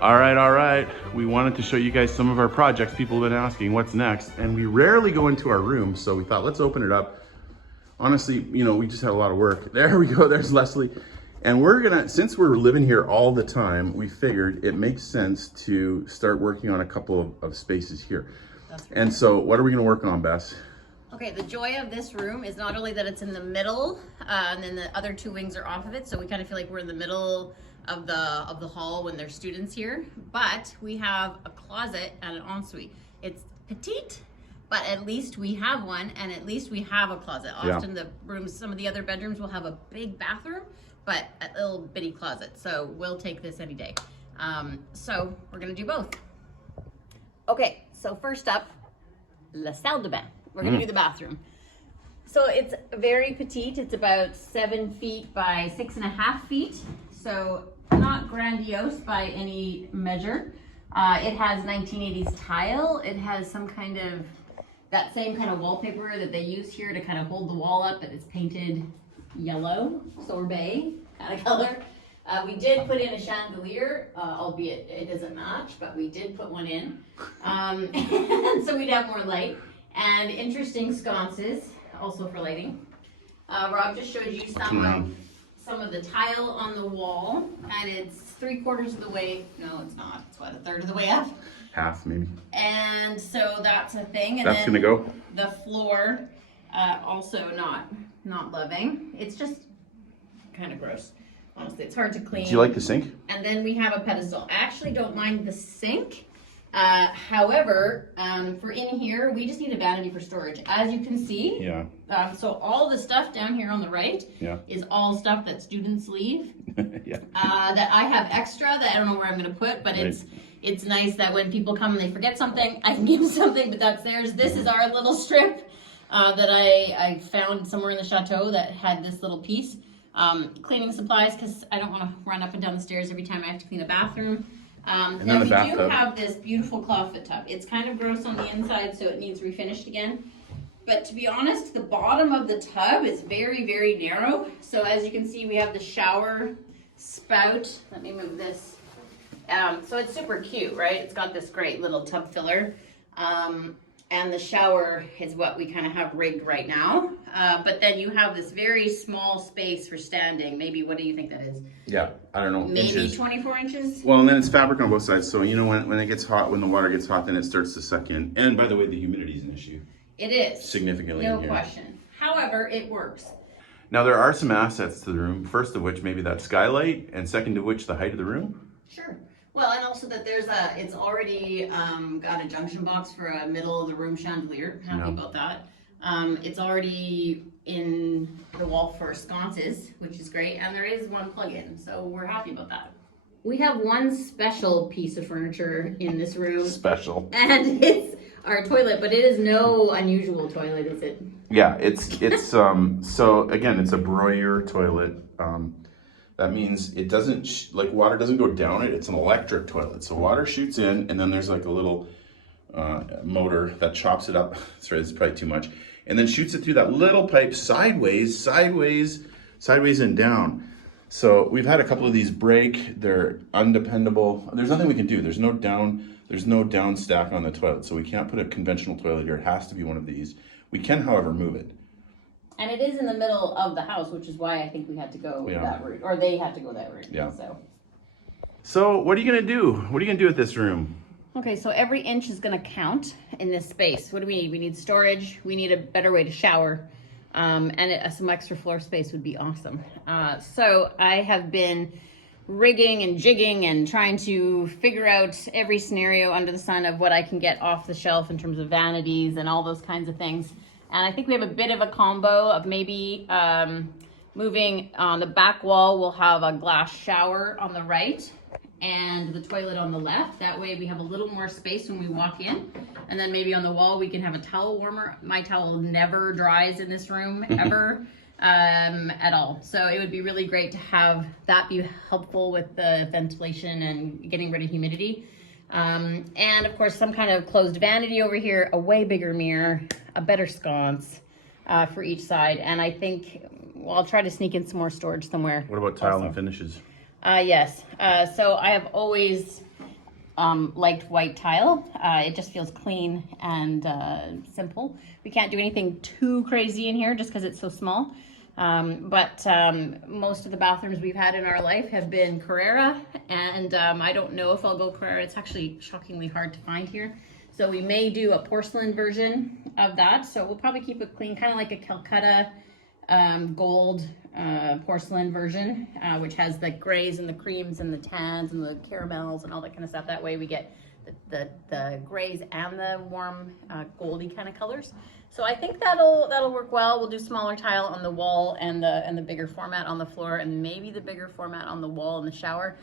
All right. We wanted to show you guys some of our projects. People have been asking what's next, and we rarely go into our room, so we thought let's open it up. Honestly, you know, we just had a lot of work. There we go, there's Leslie. And we're gonna, since we're living here all the time, we figured it makes sense to start working on a couple of spaces here. That's right. And so what are we gonna work on, Bess? Okay, the joy of this room is not only that it's in the middle, and then the other two wings are off of it, so we kind of feel like we're in the middle of the hall when there's students here, but we have a closet and an ensuite. It's petite, but at least we have one, and at least we have a closet. Often the rooms, some of the other bedrooms will have a big bathroom, but a little bitty closet. So we'll take this any day. So we're gonna do both. Okay, so first up, la salle de bain. We're gonna do the bathroom. So it's very petite. It's about 7 feet by 6.5 feet. So not grandiose by any measure. It has 1980s tile. It has some kind of, that same kind of wallpaper that they use here to kind of hold the wall up, but it's painted yellow, sorbet kind of color. We did put in a chandelier, albeit it doesn't match, but we did put one in. So we'd have more light. And interesting sconces, also for lighting. Rob just showed you some of the tile on the wall, and it's 3/4 of the way, no it's not, it's what, 1/3 of the way up? Half maybe. And so that's a thing. And that's then gonna go. The floor, also not loving. It's just kind of gross. Honestly, it's hard to clean. Do you like the sink? And then we have a pedestal. I actually don't mind the sink. However, for in here, we just need a vanity for storage. As you can see, so all the stuff down here on the right is all stuff that students leave. That I have extra that I don't know where I'm going to put, but it's nice that when people come and they forget something, I can give them something, but that's theirs. This is our little strip that I found somewhere in the chateau that had this little piece. Cleaning supplies, because I don't want to run up and down the stairs every time I have to clean a bathroom. Now we do have this beautiful clawfoot tub. It's kind of gross on the inside, so it needs refinished again. But to be honest, the bottom of the tub is very, very narrow. So as you can see, we have the shower spout. Let me move this. So it's super cute, right? It's got this great little tub filler. And the shower is what we kind of have rigged right now. But then you have this very small space for standing. Maybe, what do you think that is? Yeah, I don't know. Maybe inches. 24 inches? Well, and then it's fabric on both sides. So, you know, when it gets hot, when the water gets hot, then it starts to suck in. And by the way, the humidity is an issue. It is. Significantly. No question. However, it works. Now, there are some assets to the room. First of which, maybe that skylight. And second of which, the height of the room. Sure. Well, and also that it's already got a junction box for a middle of the room chandelier. Happy about that. It's already in the wall for sconces, which is great. And there is one plug-in, so we're happy about that. We have one special piece of furniture in this room. Special. And it's our toilet, but it is no unusual toilet, is it? Yeah, it's so again, it's a Breuer toilet. That means it doesn't, like water doesn't go down it, it's an electric toilet. So water shoots in, and then there's like a little motor that chops it up. Sorry, this is probably too much. And then shoots it through that little pipe sideways and down. So we've had a couple of these break, they're undependable. There's nothing we can do. There's no down stack on the toilet. So we can't put a conventional toilet here. It has to be one of these. We can, however, move it. And it is in the middle of the house, which is why I think we had to go that route, or they had to go that route. Yeah. So what are you gonna do? What are you gonna do with this room? Okay, so every inch is gonna count in this space. What do we need? We need storage. We need a better way to shower, and some extra floor space would be awesome. So I have been rigging and jigging and trying to figure out every scenario under the sun of what I can get off the shelf in terms of vanities and all those kinds of things. And I think we have a bit of a combo of maybe moving on the back wall. We'll have a glass shower on the right and the toilet on the left. That way we have a little more space when we walk in. And then maybe on the wall we can have a towel warmer. My towel never dries in this room ever at all. So it would be really great to have that be helpful with the ventilation and getting rid of humidity. And of course, some kind of closed vanity over here, a way bigger mirror, a better sconce for each side. And I think, well, I'll try to sneak in some more storage somewhere. What about tile and finishes? Yes. So I have always liked white tile. It just feels clean and simple. We can't do anything too crazy in here just because it's so small. But most of the bathrooms we've had in our life have been Carrera, and I don't know if I'll go Carrera. It's actually shockingly hard to find here. So we may do a porcelain version of that. So we'll probably keep it clean, kind of like a Calcutta gold porcelain version, which has the grays and the creams and the tans and the caramels and all that kind of stuff. That way we get the grays and the warm goldy kind of colors. So I think that'll work well. We'll do smaller tile on the wall and the bigger format on the floor, and maybe the bigger format on the wall in the shower.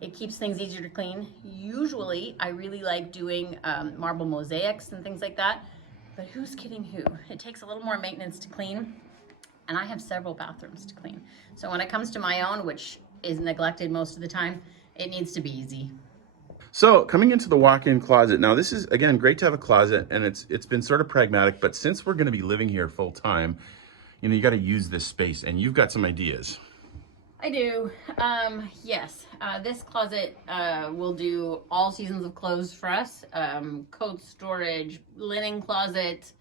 It keeps things easier to clean. Usually I really like doing marble mosaics and things like that, but who's kidding who? It takes a little more maintenance to clean, and I have several bathrooms to clean. So when it comes to my own, which is neglected most of the time, it needs to be easy. So coming into the walk-in closet, now this is, again, great to have a closet, and it's been sort of pragmatic, but since we're gonna be living here full time, you know, you gotta use this space, and you've got some ideas. I do. Yes, this closet will do all seasons of clothes for us. Coat storage, linen closet,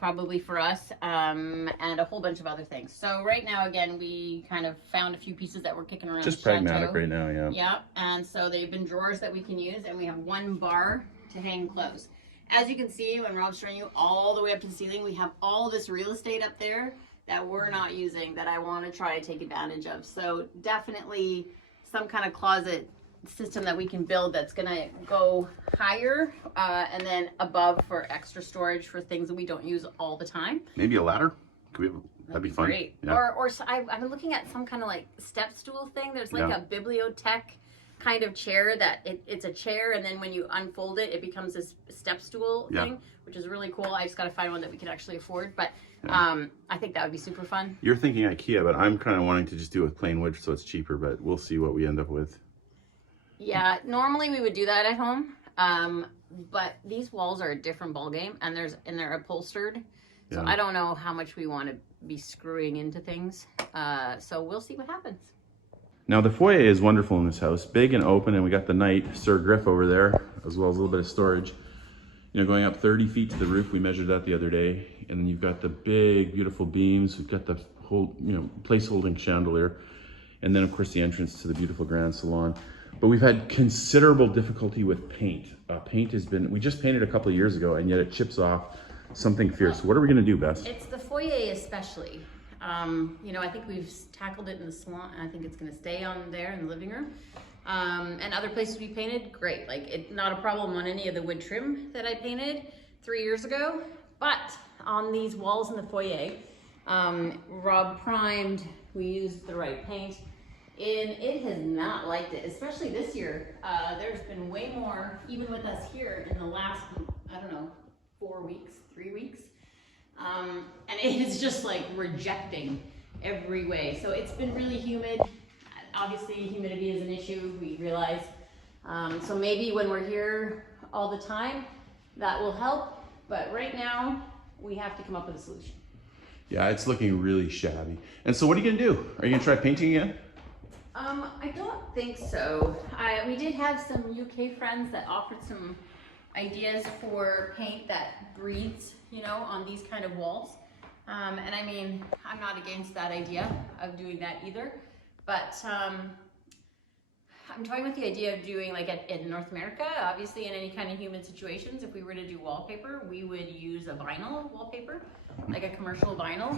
probably for us, and a whole bunch of other things. So right now, again, we kind of found a few pieces that we're kicking around. Just Château. pragmatic right now, yeah. Yeah, and so they've been drawers that we can use, and we have one bar to hang clothes. As you can see, when Rob's showing you all the way up to the ceiling, we have all this real estate up there that we're not using that I want to try to take advantage of. So definitely some kind of closet system that we can build that's going to go higher and then above for extra storage for things that we don't use all the time. Maybe a ladder? That'd be fun. Great. Yeah. Or I've been looking at some kind of like step stool thing. There's like a bibliotech kind of chair that it's a chair, and then when you unfold it, it becomes this step stool thing, which is really cool. I just got to find one that we can actually afford, but I think that would be super fun. You're thinking IKEA, but I'm kind of wanting to just do it with plain wood so it's cheaper, but we'll see what we end up with. Yeah, normally we would do that at home, but these walls are a different ballgame, and they're upholstered, so I don't know how much we want to be screwing into things, so we'll see what happens. Now the foyer is wonderful in this house, big and open, and we got the knight, Sir Griff, over there, as well as a little bit of storage. You know, going up 30 feet to the roof, we measured that the other day, and then you've got the big, beautiful beams. We've got the whole, you know, place-holding chandelier, and then of course the entrance to the beautiful grand salon. But we've had considerable difficulty with paint. Paint has been, we just painted a couple of years ago, and yet it chips off something fierce. What are we gonna do, Bess? It's the foyer especially. You know, I think we've tackled it in the salon, and I think it's gonna stay on there in the living room. And other places we painted, great. Like, it's not a problem on any of the wood trim that I painted 3 years ago, but on these walls in the foyer, Rob primed, we used the right paint, and it has not liked it, especially this year. There's been way more, even with us here in the last, I don't know, 4 weeks, 3 weeks. And it is just like rejecting every way. So it's been really humid. Obviously humidity is an issue, we realize. So maybe when we're here all the time, that will help. But right now, we have to come up with a solution. Yeah, it's looking really shabby. And so what are you gonna do? Are you gonna try painting again? I don't think so. We did have some UK friends that offered some ideas for paint that breathes, you know, on these kind of walls. And I mean, I'm not against that idea of doing that either, but I'm toying with the idea of doing like in North America, obviously in any kind of humid situations, if we were to do wallpaper, we would use a vinyl wallpaper, like a commercial vinyl.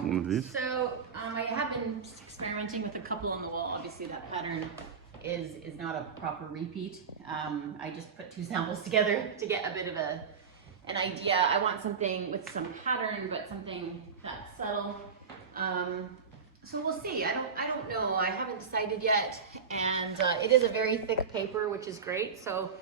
So I have been experimenting with a couple on the wall. Obviously that pattern is not a proper repeat. I just put 2 samples together to get a bit of an idea. I want something with some pattern, but something that's subtle. So we'll see. I don't know. I haven't decided yet. And it is a very thick paper, which is great. So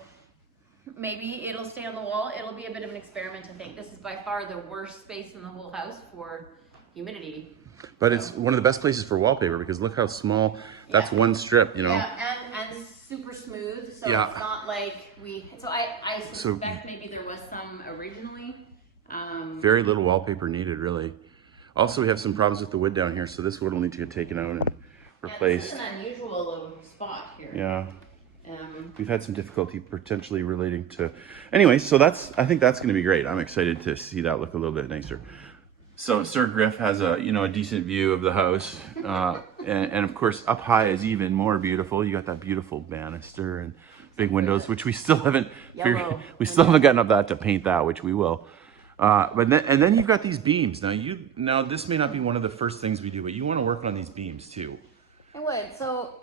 maybe it'll stay on the wall. It'll be a bit of an experiment, I think. This is by far the worst space in the whole house for humidity. But it's one of the best places for wallpaper because look how small, that's one strip, you know? Yeah, and super smooth, so it's not like I suspect maybe there was some originally. Very little wallpaper needed, really. Also, we have some problems with the wood down here, so this wood will need to get taken out and replaced. Yeah, this is an unusual spot here. Yeah. We've had some difficulty potentially relating to, anyway, so I think that's going to be great. I'm excited to see that look a little bit nicer. So Sir Griff has a decent view of the house, and of course up high is even more beautiful. You got that beautiful banister and big windows, which we still haven't gotten up that to paint that, which we will. But then you've got these beams. Now this may not be one of the first things we do, but you want to work on these beams too. I would. So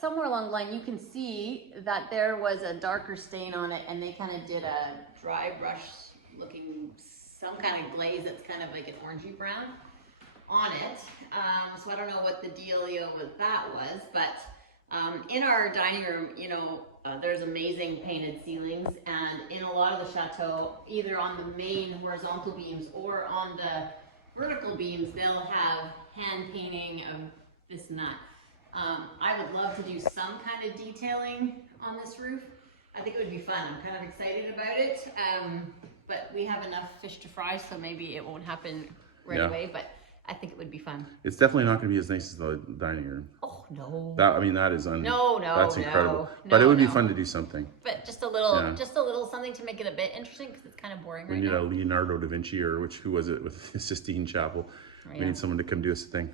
somewhere along the line, you can see that there was a darker stain on it, and they kind of did a dry brush looking, some kind of glaze that's kind of like an orangey brown on it. So I don't know what the dealio with that was, but in our dining room, there's amazing painted ceilings, and in a lot of the chateau, either on the main horizontal beams or on the vertical beams, they'll have hand painting of this and that. I would love to do some kind of detailing on this roof. I think it would be fun. I'm kind of excited about it, but we have enough fish to fry, so maybe it won't happen right away, but I think it would be fun. It's definitely not going to be as nice as the dining room. Oh, no. That is that's incredible. But it would be fun to do something. But just a little something to make it a bit interesting, because it's kind of boring right now. We need a Leonardo da Vinci, or who was it, with the Sistine Chapel. We need someone to come do us a thing.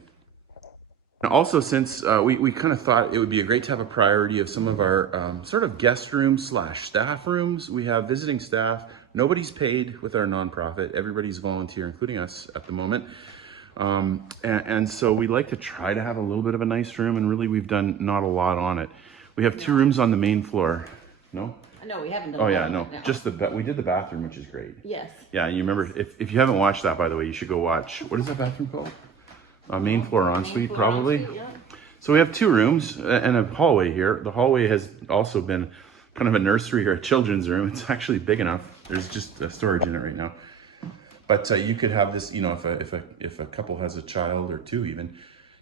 And also, since we kind of thought it would be great to have a priority of some of our sort of guest rooms / staff rooms. We have visiting staff. Nobody's paid with our nonprofit. Everybody's volunteer, including us at the moment. And so we like to try to have a little bit of a nice room, and really we've done not a lot on it. We have 2 rooms on the main floor. No? No, we haven't done Oh yeah, no. Just we did the bathroom, which is great. Yes. Yeah, and you remember, if you haven't watched that, by the way, you should go watch. What is that bathroom called? Main floor ensuite, probably. Ensuite, yeah. So we have 2 rooms and a hallway here. The hallway has also been kind of a nursery or a children's room. It's actually big enough. There's just a storage in it right now. But you could have this, if a couple has a child or 2 even,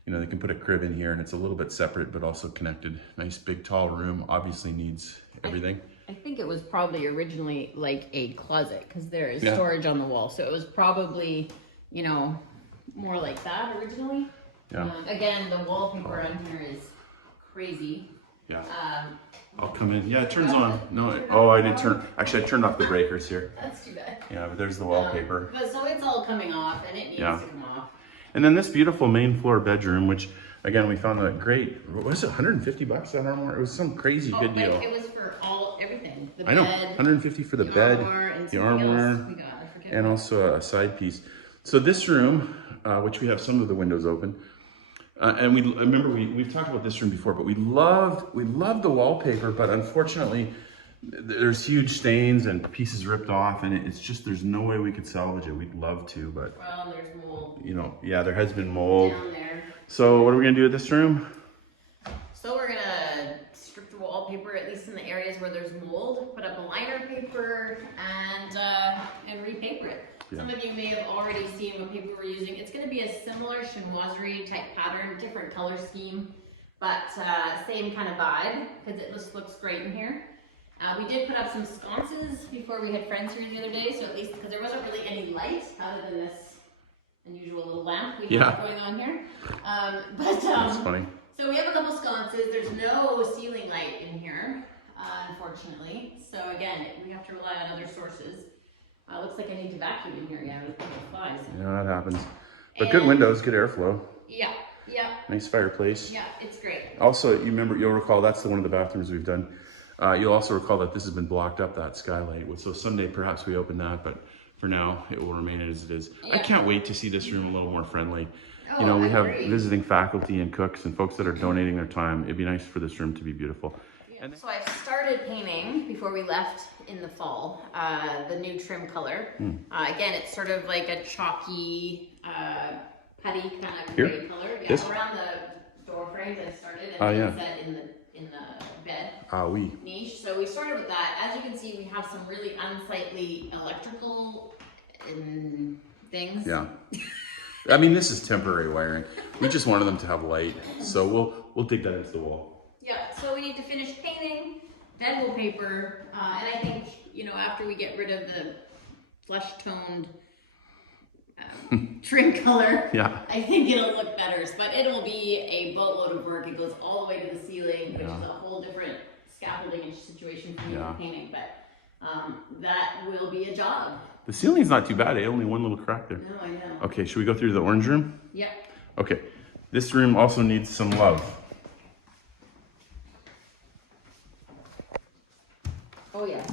they can put a crib in here, and it's a little bit separate but also connected. Nice big tall room. Obviously needs everything. I think it was probably originally like a closet, because there is storage on the wall. So it was probably, more like that originally. Yeah. Again, the wallpaper on here is crazy. Yeah. I'll come in. Yeah, it turns on. No, I did turn. Actually, I turned off the breakers here. That's too bad. Yeah, but there's the wallpaper. But so it's all coming off, and it needs to come off. And then this beautiful main floor bedroom, which again we found that great. What was it? $150 that armoire? It was some crazy good deal. It was for everything. The I know. bed, $150 for the bed, the armoire, and also a side piece. So this room, which we have some of the windows open. And we've talked about this room before, but we loved the wallpaper, but unfortunately there's huge stains and pieces ripped off, and it's just, there's no way we could salvage it. We'd love to, but there's mold. There has been mold. Down there. So what are we gonna do with this room? So we're gonna strip the wallpaper, at least in the areas where there's mold, put up a liner paper, and repaper it. Yeah. Some of you may have already seen what paper we're using. It's going to be a similar chinoiserie type pattern, different color scheme, but same kind of vibe, because it just looks great in here. We did put up some sconces before we had friends here the other day, so at least, because there wasn't really any light other than this unusual little lamp we have going on here. That's funny. So we have a couple sconces. There's no ceiling light in here, unfortunately. So again, we have to rely on other sources. Looks like I need to vacuum in here again with flies. Yeah, that happens. But good windows, good airflow. Yeah. Nice fireplace. Yeah, it's great. Also, you'll recall that's one of the bathrooms we've done. You'll also recall that this has been blocked up, that skylight. So someday perhaps we open that, but for now it will remain as it is. Yeah. I can't wait to see this room a little more friendly. We have visiting faculty and cooks and folks that are donating their time. It'd be nice for this room to be beautiful. So I started painting before we left in the fall, the new trim color. Again, it's sort of like a chalky, putty kind of gray color. Yeah, around the door frames I started, and set in the bed niche. So we started with that. As you can see, we have some really unsightly electrical things. Yeah. I mean, this is temporary wiring. We just wanted them to have light, so we'll dig that into the wall. Yeah, so we need to finish painting, then we'll paper, and I think, after we get rid of the flesh-toned trim color, I think it'll look better, but it'll be a boatload of work. It goes all the way to the ceiling, which is a whole different scaffolding situation for me Yeah. with painting, but that will be a job. The ceiling's not too bad, eh? Only one little crack there. No, I know. Okay, should we go through the orange room? Yep. Okay, this room also needs some love. Oh yes.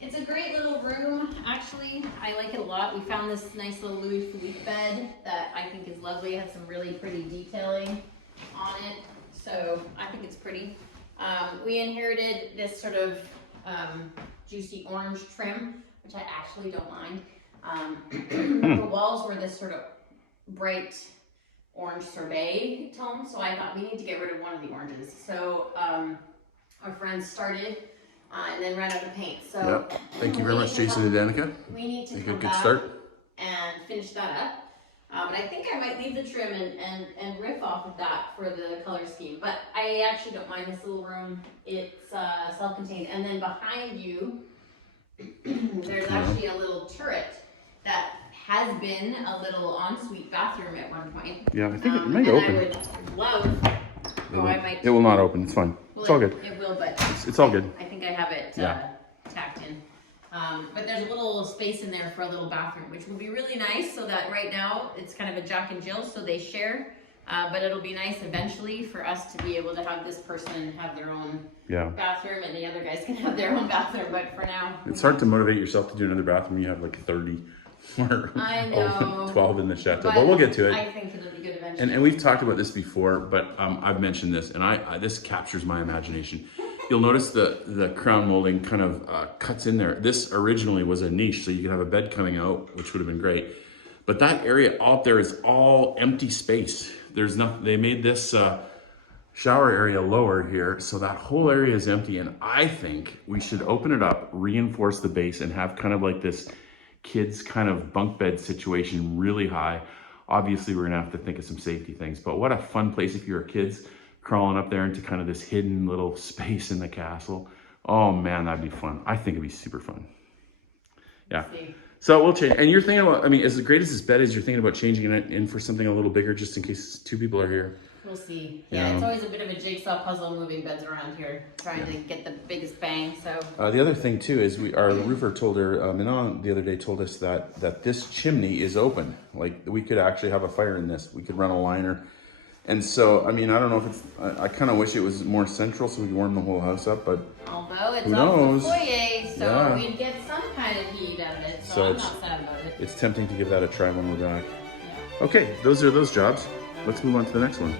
It's a great little room, actually. I like it a lot. We found this nice little Louis Philippe bed that I think is lovely. It has some really pretty detailing on it, so I think it's pretty. We inherited this sort of juicy orange trim, which I actually don't mind. But the walls were this sort of bright orange sorbet tone, so I thought we need to get rid of one of the oranges. So our friends started and then ran out of paint. So Yep. Thank you very much, Jason and Danica. we need to Make a come good back start. and finish that up. But I think I might leave the trim and riff off of that for the color scheme. But I actually don't mind this little room. It's self-contained. And then behind you, there's actually a little turret that has been a little ensuite bathroom at one point. Yeah, I think it might and open. I would love. It will not open. It's fine. Well, It's all good. It will, but It's all good. I think I have it tacked in. But there's a little space in there for a little bathroom, which will be really nice, so that right now it's kind of a Jack and Jill, so they share. But it'll be nice eventually for us to be able to have this person have their own bathroom and the other guys can have their own bathroom. But for now, it's hard to motivate yourself to do another bathroom. You have like 30 or I know. 12 in the Chateau, but we'll get to it. I think it'll be good eventually. And we've talked about this before, but I've mentioned this, and I this captures my imagination. You'll notice the crown molding kind of cuts in there. This originally was a niche, so you could have a bed coming out, which would have been great. But that area out there is all empty space. There's nothing. They made this shower area lower here, so that whole area is empty. And I think we should open it up, reinforce the base, and have kind of like this kids kind of bunk bed situation really high. Obviously, we're gonna have to think of some safety things, but what a fun place if you're kids crawling up there into kind of this hidden little space in the castle. Oh man, that'd be fun. I think it'd be super fun. Yeah. So we'll change. And you're thinking about, I mean, as great as this bed is, you're thinking about changing it in for something a little bigger just in case two people are here. We'll see. Yeah, it's always a bit of a jigsaw puzzle moving beds around here, trying to get the biggest bang. So the other thing too is our roofer told her, Minon the other day told us that this chimney is open. Like we could actually have a fire in this. We could run a liner. And so, I mean, I don't know if it's, I kind of wish it was more central so we could warm the whole house up, but although it's who off knows? the foyer, so we'd get some kind of heat out of it. So I'm not sad about it. It's tempting to give that a try when we're back. Okay, those are those jobs. Let's move on to the next one.